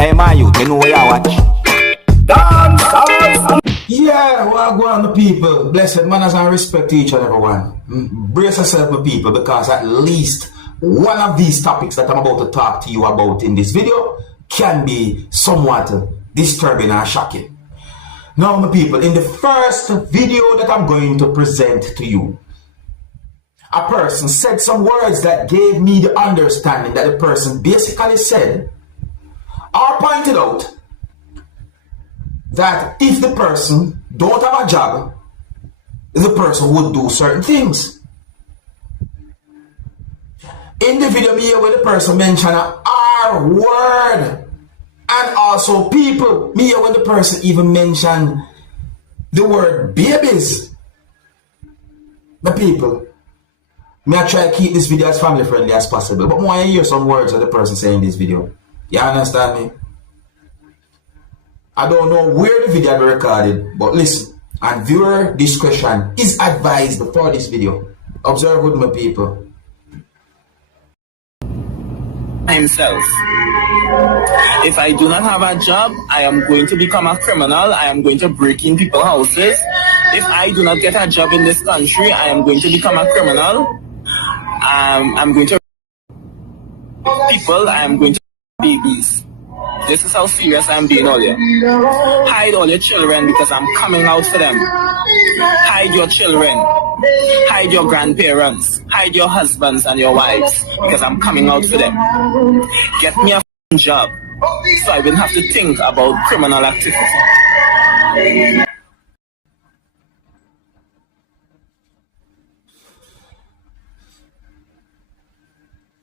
Hey, my youth, you know where you watch? Dancehall. Yeah, well, go on, my people. Blessed manners and respect to each and everyone. Brace yourself, my people, because at least one of these topics that I'm about to talk to you about in this video can be somewhat disturbing and shocking. Now, my people, in the first video that I'm going to present to you, a person said some words that gave me the understanding that the person basically said or pointed out that if the person don't have a job, the person would do certain things. In the video, me hear when the person mentioned a R word, and also people, me hear when the person even mentioned the word babies. The people, me I try to keep this video as family friendly as possible, but more I hear some words of the person saying in this video. You understand me? I don't know where the video be recorded, but listen, and viewer discretion is advised for this video. Observe with my people. Himself. If I do not have a job, I am going to become a criminal. I am going to break in people's houses. If I do not get a job in this country, I am going to become a criminal. I'm going to people. I am going to babies. This is how serious I'm being all here. Hide all your children because I'm coming out for them. Hide your children. Hide your grandparents. Hide your husbands and your wives because I'm coming out for them. Get me a job so I wouldn't have to think about criminal activity.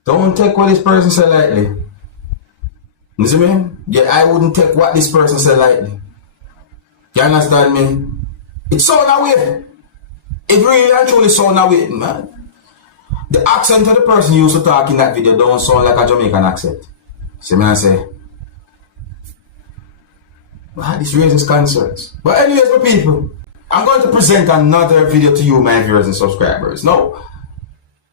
Don't take what this person said lightly. You see me? Yeah, I wouldn't take what this person said lightly. You understand me? It sound away. It really and truly sound away, man. The accent of the person used to talk in that video don't sound like a Jamaican accent. See me I say? This raises concerns. But anyways, my people, I'm going to present another video to you, my viewers and subscribers. Now,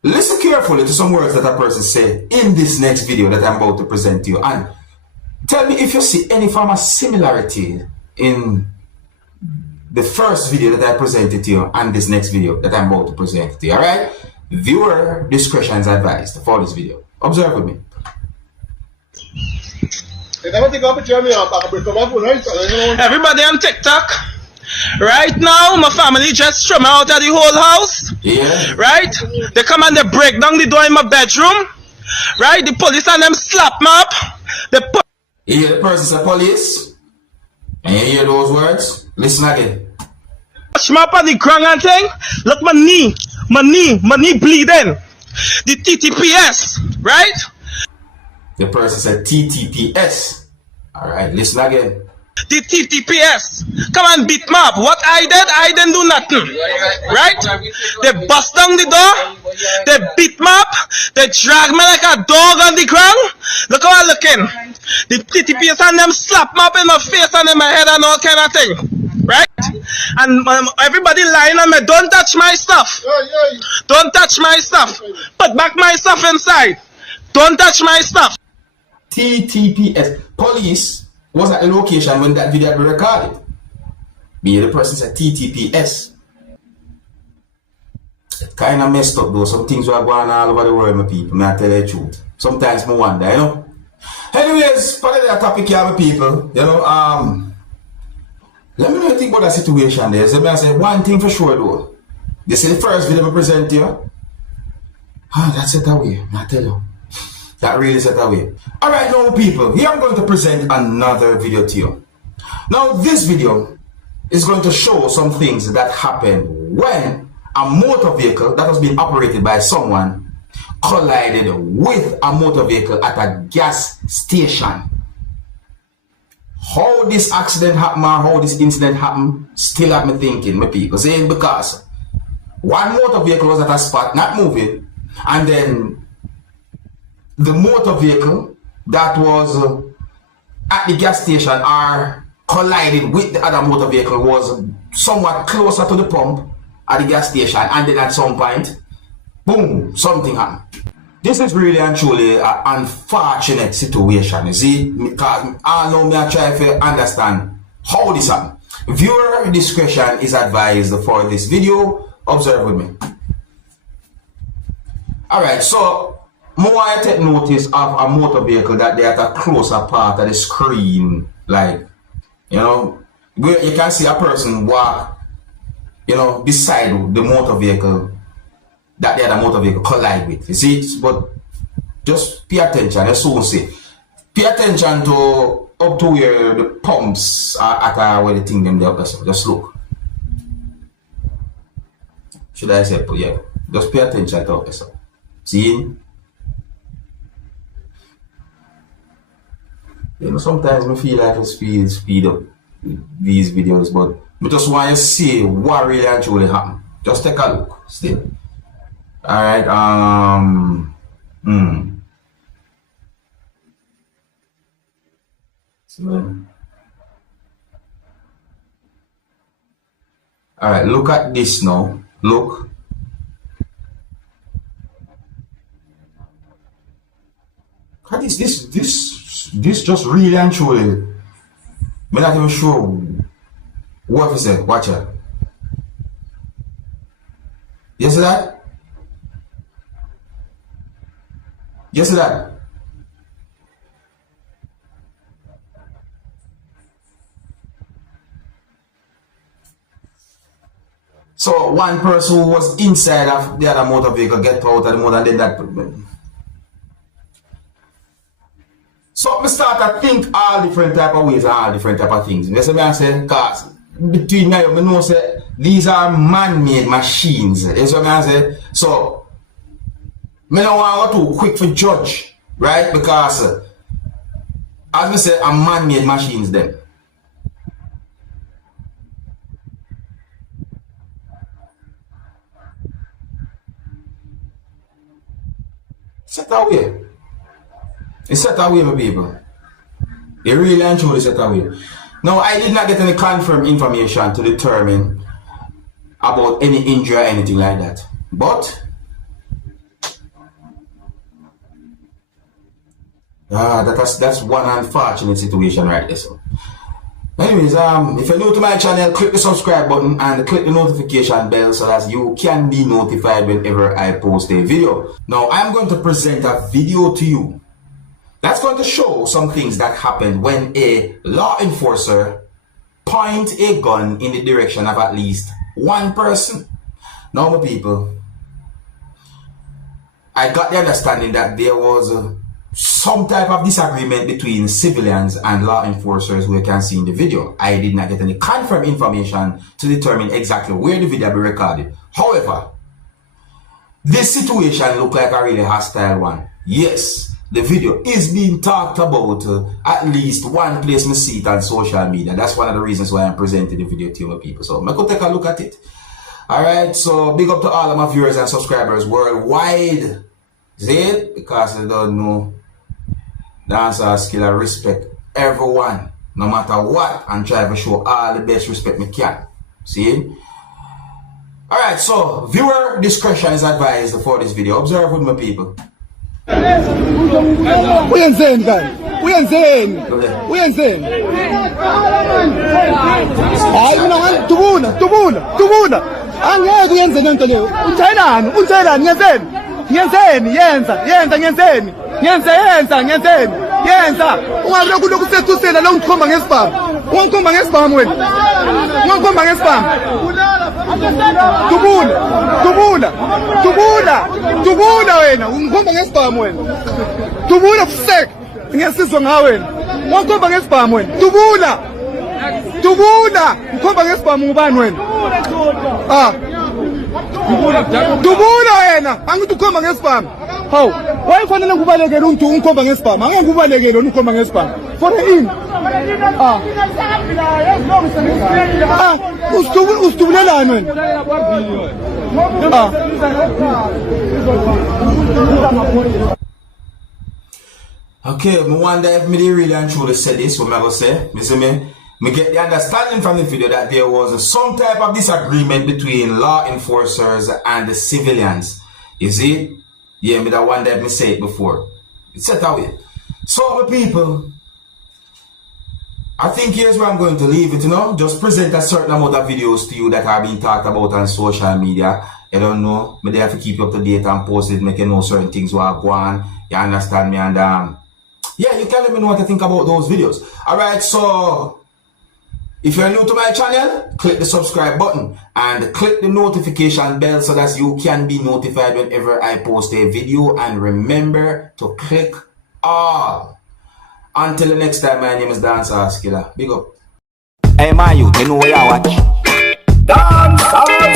listen carefully to some words that a person said in this next video that I'm about to present to you. And tell me if you see any form of similarity in the first video that I presented to you and this next video that I'm about to present to you, alright? Viewer discretion is advised for this video. Observe with me. Everybody on TikTok. Right now, my family just threw me out of the whole house. Yeah. Right? They come and they break down the door in my bedroom. Right? The police and them slap me up. You hear the person say police? And you hear those words? Listen again. Touch me up on the ground and thing. Look, my knee bleeding. The TTPS. Right? The person said TTPS. Alright, listen again. The TTPS. Come and beat me up. What I didn't do nothing. Right? They bust down the door. They beat me up. They drag me like a dog on the ground. Look how I'm looking. The TTPS and them slap me up in my face and in my head and all kind of thing. Right? And everybody lying on me. Don't touch my stuff. Don't touch my stuff. Put back my stuff inside. Don't touch my stuff. TTPS. Police was at the location when that video had been recorded. Me, the person said TTPS. It kind of messed up though. Some things were going on all over the world, my people. May I tell you the truth. Sometimes I wonder, you know. Anyways, part of that topic here, my people, you know, let me know what you think about that situation there. So I say one thing for sure though. This is the first video I present to you. That's it away, I tell you. That really set away. Alright now people, here I'm going to present another video to you. Now this video is going to show some things that happened when a motor vehicle that was being operated by someone collided with a motor vehicle at a gas station. How this accident happened or how this incident happened still have me thinking, my people. Saying because one motor vehicle was at a spot not moving, and then the motor vehicle that was at the gas station or collided with the other motor vehicle was somewhat closer to the pump at the gas station, and then at some point, boom, something happened. This is really and truly an unfortunate situation, you see, because I know me I try to understand how this happened. Viewer discretion is advised for this video. Observe with me. Alright, so more I take notice of a motor vehicle that they are at a closer part of the screen, like, you know, where you can see a person walk, you know, beside the motor vehicle that the other motor vehicle collide with. You see, but just pay attention. As soon say, pay attention to up to where the pumps are at where the thing them there. Just look. Should I say, yeah? Just pay attention to it. See? You know, sometimes I feel like I speed up these videos, but I just want to see what really actually happened. Just take a look. Still. Alright, Alright, look at this now. Look. What is this just really and truly. I'm not even sure what is it. Watch it. You see that? You see that? So one person who was inside of the other motor vehicle get out of the motor and then that. So I start to think all different type of ways and all different type of things. You see me I say, because between me and I know say these are man-made machines. You see me I say? So I don't want to go too quick for judge, right? Because as I say, are man-made machines then. Set away. It's set away, my people. They really and truly set away. Now, I did not get any confirmed information to determine about any injury or anything like that. But that's one unfortunate situation right there. So. Anyways, if you're new to my channel, click the subscribe button and click the notification bell so that you can be notified whenever I post a video. Now, I'm going to present a video to you that's going to show some things that happen when a law enforcer points a gun in the direction of at least one person. Now, my people, I got the understanding that there was some type of disagreement between civilians and law enforcers who you can see in the video. I did not get any confirmed information to determine exactly where the video be recorded. However, this situation looked like a really hostile one. Yes, the video is being talked about at least one place I see it on social media. That's one of the reasons why I'm presenting the video to you people. So I go take a look at it. Alright, so big up to all of my viewers and subscribers worldwide. See it? Because I don't know. Dancehall skilla respect everyone, no matter what, and try to show all the best respect me can. See? Alright, so viewer discretion is advised for this video. Observe with my people. Uyenzeni kani? Uyenzeni? Uyenzeni? Hayi mina tubuna. Angeke uyenze lento leyo. Utshayelani ngenzeni? Yenza. Ungabe kuloko kusetusela la ungikhomba ngesibhamu. Ungikhomba ngesibhamu wena. Tubula wena. Ungikhomba ngesibhamu wena. Tubula kusek. Ngiyasizwa ngawe wena. Ungikhomba ngesibhamu wena. Tubula. Ngikhomba ngesibhamu ngubani wena? Tubula wena. Angithi ukhomba ngesibhamu. Hawu, wayefanele ngubalekele umuntu ungikhomba ngesibhamu. Angeke ngubalekele ungikhomba ngesibhamu. For the in. Usitubulelani wena? Okay, I wonder if me really and truly said this, what I go say. Me get the understanding from the video that there was some type of disagreement between law enforcers and the civilians. You see? Yeah, me that one that me say it before. It's set away. So my people, I think here's where I'm going to leave it, you know. Just present a certain amount of videos to you that are being talked about on social media. I don't know. Maybe I have to keep you up to date and post it, make you know certain things will go on. You understand me? And yeah, you can let me know what you think about those videos. Alright, so if you're new to my channel, click the subscribe button and click the notification bell so that you can be notified whenever I post a video. And remember to click all. Until the next time, my name is Dancehall Skilla. Big up. Hey, my youth, you know where you watch? Dancehall.